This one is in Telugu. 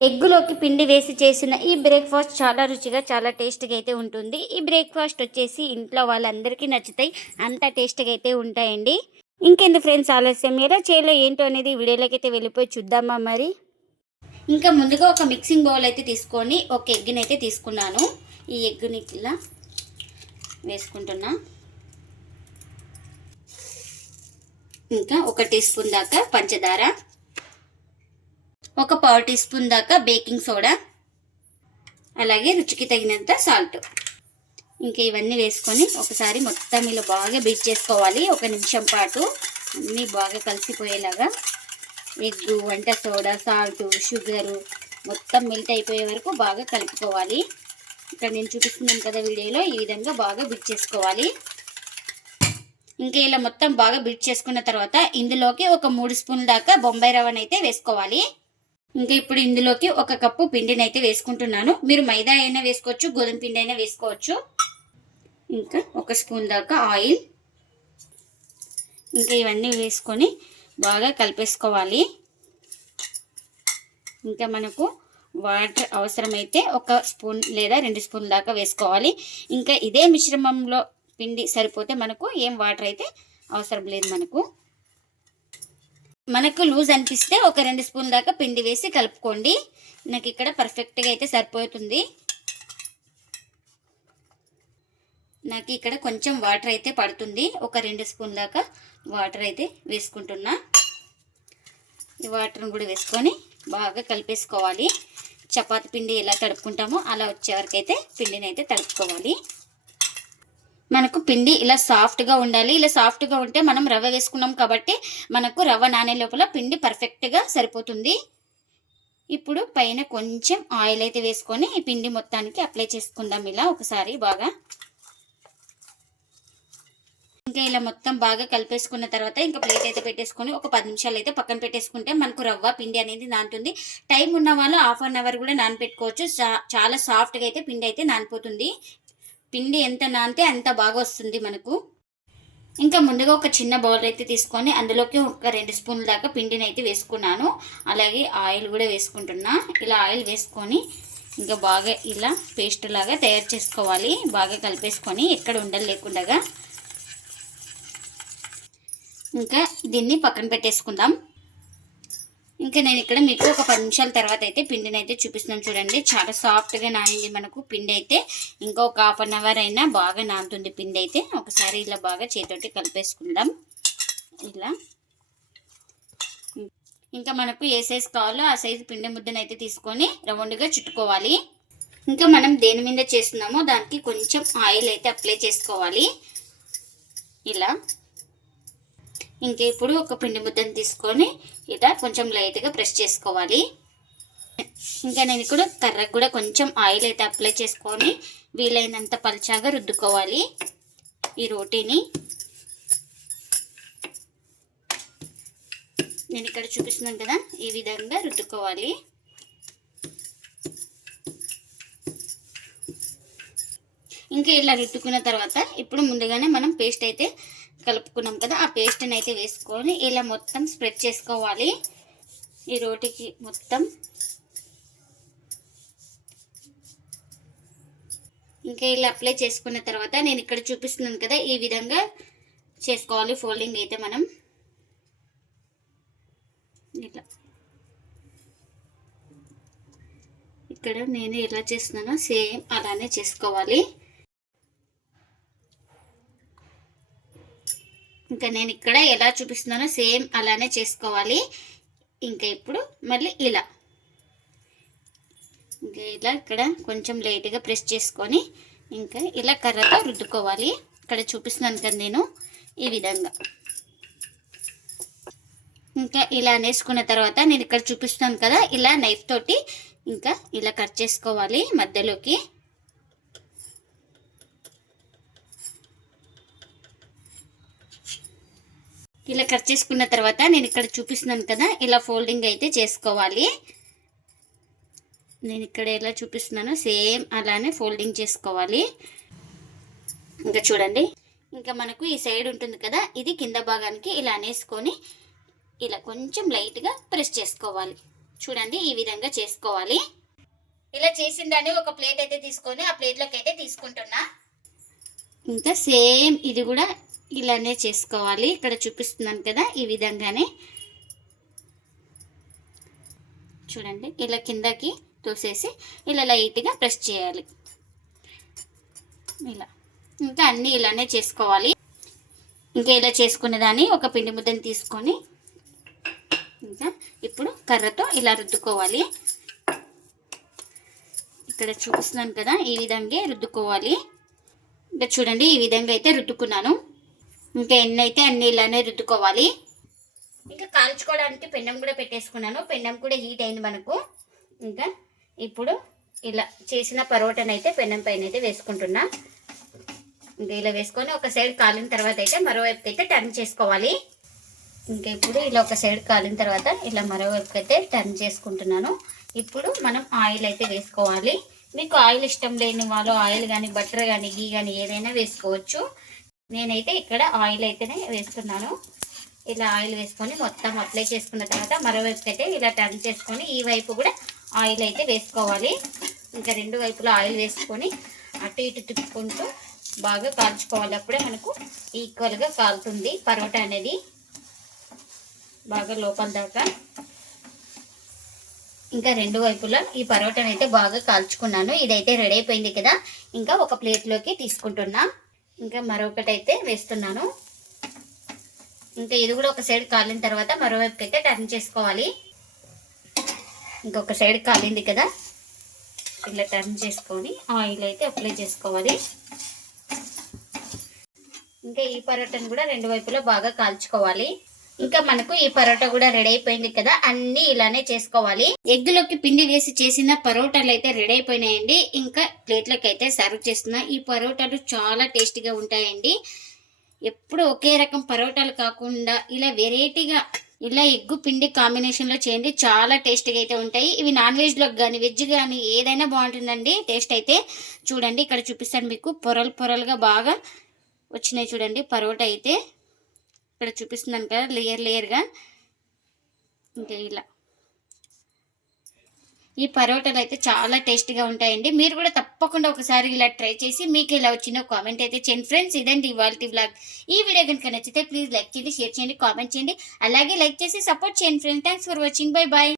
ఎగ్గులోకి పిండి వేసి చేసిన ఈ బ్రేక్ఫాస్ట్ చాలా రుచిగా చాలా టేస్ట్గా అయితే ఉంటుంది. ఈ బ్రేక్ఫాస్ట్ వచ్చేసి ఇంట్లో వాళ్ళందరికీ నచ్చుతాయి. అంత టేస్ట్గా అయితే ఉంటాయండి. ఇంకెందుకు ఫ్రెండ్స్ ఆలస్యం? ఎలా చేయాలో ఏంటో అనేది వీడియోలోకి అయితే వెళ్ళిపోయి చూద్దామా మరి? ఇంకా ముందుగా ఒక మిక్సింగ్ బౌల్ అయితే తీసుకొని ఒక ఎగ్ని అయితే తీసుకున్నాను. ఈ ఎగ్గుని ఇలా వేసుకుంటున్నా. ఇంకా ఒక టీ స్పూన్ దాకా పంచదార. ఒక పావు టీ స్పూన్ దాకా బేకింగ్ సోడా అలాగే రుచికి తగినంత సాల్ట్ ఇంకా ఇవన్నీ వేసుకొని ఒకసారి మొత్తం ఇలా బాగా బీట్ చేసుకోవాలి. ఒక నిమిషం పాటు అన్నీ బాగా కలిసిపోయేలాగా ఎగ్గు వంట సోడా సాల్ట్ షుగరు మొత్తం మెల్ట్ అయిపోయే వరకు బాగా కలుపుకోవాలి. ఇక్కడ నేను చూపిస్తున్నాను కదా వీడియోలో ఈ విధంగా బాగా బిట్ చేసుకోవాలి. ఇంకా ఇలా మొత్తం బాగా బిట్ చేసుకున్న తర్వాత ఇందులోకి ఒక మూడు స్పూన్ల దాకా బొంబాయి రవ్వనైతే అయితే వేసుకోవాలి. ఇంకా ఇప్పుడు ఇందులోకి ఒక కప్పు పిండిని అయితే వేసుకుంటున్నాను. మీరు మైదా అయినా వేసుకోవచ్చు గోధుమ పిండి అయినా వేసుకోవచ్చు. ఇంకా ఒక స్పూన్ దాకా ఆయిల్. ఇంకా ఇవన్నీ వేసుకొని బాగా కలిపేసుకోవాలి. ఇంకా మనకు వాటర్ అవసరమైతే ఒక స్పూన్ లేదా రెండు స్పూన్ దాకా వేసుకోవాలి. ఇంకా ఇదే మిశ్రమంలో పిండి సరిపోతే మనకు ఏం వాటర్ అయితే అవసరం లేదు మనకు. మనకు లూజ్ అనిపిస్తే ఒక రెండు స్పూన్ దాకా పిండి వేసి కలుపుకోండి. నాకు ఇక్కడ పర్ఫెక్ట్గా అయితే సరిపోతుంది. నాకు ఇక్కడ కొంచెం వాటర్ అయితే పడుతుంది. ఒక రెండు స్పూన్ దాకా వాటర్ అయితే వేసుకుంటున్నా. ఈ వాటర్ని కూడా వేసుకొని బాగా కలిపేసుకోవాలి. చపాతి పిండి ఎలా తడుపుకుంటామో అలా వచ్చే వరకు అయితే పిండిని అయితే తడుపుకోవాలి. మనకు పిండి ఇలా సాఫ్ట్గా ఉండాలి. ఇలా సాఫ్ట్గా ఉంటే మనం రవ్వ వేసుకున్నాం కాబట్టి మనకు రవ్వ నానే లోపల పిండి పర్ఫెక్ట్గా సరిపోతుంది. ఇప్పుడు పైన కొంచెం ఆయిల్ అయితే వేసుకొని ఈ పిండి మొత్తానికి అప్లై చేసుకుందాం ఇలా ఒకసారి బాగా. ఇంకా ఇలా మొత్తం బాగా కలిపేసుకున్న తర్వాత ఇంకా ప్లేట్ అయితే పెట్టేసుకొని ఒక పది నిమిషాలు అయితే పక్కన పెట్టేసుకుంటే మనకు రవ్వ పిండి అనేది నానుతుంది. టైం ఉన్న వాళ్ళు హాఫ్ అన్ అవర్ కూడా నానపెట్టుకోవచ్చు చాలా సాఫ్ట్గా అయితే పిండి అయితే నానిపోతుంది. పిండి ఎంత నానితే అంత బాగా వస్తుంది మనకు. ఇంకా ముందుగా ఒక చిన్న బౌల్ అయితే తీసుకొని అందులోకి ఒక రెండు స్పూన్ల దాకా పిండిని అయితే వేసుకున్నాను. అలాగే ఆయిల్ కూడా వేసుకుంటున్నా. ఇలా ఆయిల్ వేసుకొని ఇంకా బాగా ఇలా పేస్ట్ లాగా తయారు చేసుకోవాలి. బాగా కలిపేసుకొని ఎక్కడ ఉండలు లేకుండా ఇంకా దీన్ని పక్కన పెట్టేసుకుందాం. ఇంకా నేను ఇక్కడ మీకు ఒక పది నిమిషాల తర్వాత అయితే పిండిని అయితే చూపిస్తున్నాను చూడండి. చాలా సాఫ్ట్గా నానింది మనకు పిండి అయితే. ఇంకా ఒక హాఫ్ అన్ అవర్ అయినా బాగా నానుతుంది పిండి అయితే. ఒకసారి ఇలా బాగా చేతోటి కలిపేసుకుందాం. ఇలా. ఇంకా మనకు ఏ సైజు కావాలో ఆ సైజు పిండి ముద్దను అయితే తీసుకొని రౌండ్గా చుట్టుకోవాలి. ఇంకా మనం దేని మీద చేస్తున్నామో దానికి కొంచెం ఆయిల్ అయితే అప్లై చేసుకోవాలి. ఇలా. ఇంకా ఇప్పుడు ఒక పిండి ముద్దను తీసుకొని ఇలా కొంచెం లైట్గా ప్రెస్ చేసుకోవాలి. ఇంకా నేను ఇక్కడ కర్రకు కూడా కొంచెం ఆయిల్ అయితే అప్లై చేసుకొని వీలైనంత పల్చాగా రుద్దుకోవాలి ఈ రోటీని. నేను ఇక్కడ చూపిస్తున్నాను కదా ఈ విధంగా రుద్దుకోవాలి. ఇంకా ఇలా రుద్దుకున్న తర్వాత ఇప్పుడు ముందుగానే మనం పేస్ట్ అయితే కలుపుకున్నాం కదా ఆ పేస్ట్ని అయితే వేసుకొని ఇలా మొత్తం స్ప్రెడ్ చేసుకోవాలి. ఈ రోటికి మొత్తం. ఇంకా ఇలా అప్లై చేసుకున్న తర్వాత నేను ఇక్కడ చూపిస్తున్నాను కదా ఈ విధంగా చేసుకోవాలి ఫోల్డింగ్ అయితే మనం. ఇట్లా ఇక్కడ నేను ఎలా చేస్తున్నానో సేమ్ అలానే చేసుకోవాలి. ఇంకా నేను ఇక్కడ ఎలా చూపిస్తున్నానో సేమ్ అలానే చేసుకోవాలి. ఇంకా ఇప్పుడు మళ్ళీ ఇలా. ఇంకా ఇలా ఇక్కడ కొంచెం లైట్గా ప్రెస్ చేసుకొని ఇంకా ఇలా కర్రతో రుద్దుకోవాలి. ఇక్కడ చూపిస్తున్నాను కదా నేను ఈ విధంగా. ఇంకా ఇలా నేసుకున్న తర్వాత నేను ఇక్కడ చూపిస్తున్నాను కదా ఇలా నైఫ్ తోటి ఇంకా ఇలా కట్ చేసుకోవాలి మధ్యలోకి. ఇలా కట్ చేసుకున్న తర్వాత నేను ఇక్కడ చూపిస్తున్నాను కదా ఇలా ఫోల్డింగ్ అయితే చేసుకోవాలి. నేను ఇక్కడ ఎలా చూపిస్తున్నానో సేమ్ అలానే ఫోల్డింగ్ చేసుకోవాలి. ఇంకా చూడండి ఇంకా మనకు ఈ సైడ్ ఉంటుంది కదా ఇది కింద భాగానికి ఇలా అనేసుకొని ఇలా కొంచెం లైట్గా ప్రెస్ చేసుకోవాలి. చూడండి ఈ విధంగా చేసుకోవాలి. ఇలా చేసిన దాన్ని ఒక ప్లేట్ అయితే తీసుకొని ఆ ప్లేట్లోకి అయితే తీసుకుంటున్నా. ఇంకా సేమ్ ఇది కూడా ఇలానే చేసుకోవాలి. ఇక్కడ చూపిస్తున్నాను కదా ఈ విధంగానే. చూడండి ఇలా కిందకి తోసేసి ఇలా లైట్గా ప్రెస్ చేయాలి. ఇలా. ఇంకా అన్నీ ఇలానే చేసుకోవాలి. ఇంకా ఇలా చేసుకునేదాన్ని ఒక పిండి ముద్దని తీసుకొని ఇంకా ఇప్పుడు కర్రతో ఇలా రుద్దుకోవాలి. ఇక్కడ చూపిస్తున్నాను కదా ఈ విధంగా రుద్దుకోవాలి. ఇంకా చూడండి ఈ విధంగా అయితే రుద్దుకున్నాను. ఇంకా ఎన్ని అయితే అన్ని ఇలానే రుద్దుకోవాలి. ఇంకా కాల్చుకోవడానికి పెండం కూడా పెట్టేసుకున్నాను. పెండం కూడా హీట్ అయింది మనకు. ఇంకా ఇప్పుడు ఇలా చేసిన పరోటాను అయితే పెండం పైన అయితే వేసుకుంటున్నా. ఇంకా ఇలా వేసుకొని ఒక సైడ్ కాలిన తర్వాత అయితే మరోవైపుకి అయితే టర్న్ చేసుకోవాలి. ఇంకా ఇప్పుడు ఇలా ఒక సైడ్ కాలిన తర్వాత ఇలా మరోవైపుకి అయితే టర్న్ చేసుకుంటున్నాను. ఇప్పుడు మనం ఆయిల్ అయితే వేసుకోవాలి. మీకు ఆయిల్ ఇష్టం లేని వాళ్ళు ఆయిల్ కానీ బటర్ కానీ గీ కానీ ఏదైనా వేసుకోవచ్చు. నేనైతే ఇక్కడ ఆయిల్ అయితేనే వేస్తున్నాను ఇలా ఆయిల్ వేసుకొని మొత్తం అప్లై చేసుకున్న తర్వాత మరోవైపు అయితే ఇలా టర్న్ చేసుకొని ఈ వైపు కూడా ఆయిల్ అయితే వేసుకోవాలి. ఇంకా రెండు వైపులా ఆయిల్ వేసుకొని అటు ఇటు తిప్పుకుంటూ బాగా కాల్చుకోవాలి. అప్పుడే మనకు ఈక్వల్గా కాలుతుంది పరోటా అనేది. బాగా లోపల దాకా. ఇంకా రెండు వైపులా ఈ పరోటాని అయితే బాగా కాల్చుకున్నాను. ఇదైతే రెడీ అయిపోయింది కదా. ఇంకా ఒక ప్లేట్లోకి తీసుకుంటున్నా. ఇంకా మరొకటి అయితే వేస్తున్నాను. ఇంకా ఇది కూడా ఒక సైడ్ కాలిన తర్వాత మరోవైపుకి అయితే టర్న్ చేసుకోవాలి. ఇంకొక సైడ్ కాలింది కదా. ఇలా టర్న్ చేసుకొని ఆయిల్ అయితే అప్లై చేసుకోవాలి. ఇంకా ఈ పరోటాను కూడా రెండు వైపులా బాగా కాల్చుకోవాలి. ఇంకా మనకు ఈ పరోటా కూడా రెడీ అయిపోయింది కదా అన్ని ఇలానే చేసుకోవాలి. ఎగ్గులోకి పిండి వేసి చేసిన పరోటాలు అయితే రెడీ అయిపోయినాయండి. ఇంకా ప్లేట్లోకి అయితే సర్వ్ చేస్తున్నా. ఈ పరోటాలు చాలా టేస్టీగా ఉంటాయండి. ఎప్పుడు ఒకే రకం పరోటాలు కాకుండా ఇలా వెరైటీగా ఇలా ఎగ్గు పిండి కాంబినేషన్లో చేయండి. చాలా టేస్టీగా అయితే ఉంటాయి. ఇవి నాన్ వెజ్లోకి కానీ వెజ్ కానీ ఏదైనా బాగుంటుందండి. టేస్ట్ అయితే చూడండి. ఇక్కడ చూపిస్తాను మీకు. పొరలు పొరలుగా బాగా వచ్చినాయి చూడండి పరోటా అయితే. ఇక్కడ చూపిస్తున్నాను కదా లేయర్ లేయర్గా ఇంకా ఇలా. ఈ పరోటాలు అయితే చాలా టేస్ట్గా ఉంటాయండి. మీరు కూడా తప్పకుండా ఒకసారి ఇలా ట్రై చేసి మీకు ఇలా వచ్చిన కామెంట్ అయితే చేయండి. ఫ్రెండ్స్ ఇదండి ఇవాళ బ్లాగ్ ఈ వీడియో కనుక నచ్చితే ప్లీజ్ లైక్ చేయండి షేర్ చేయండి కామెంట్ చేయండి. అలాగే లైక్ చేసి సపోర్ట్ చేయండి friends thanks for watching bye bye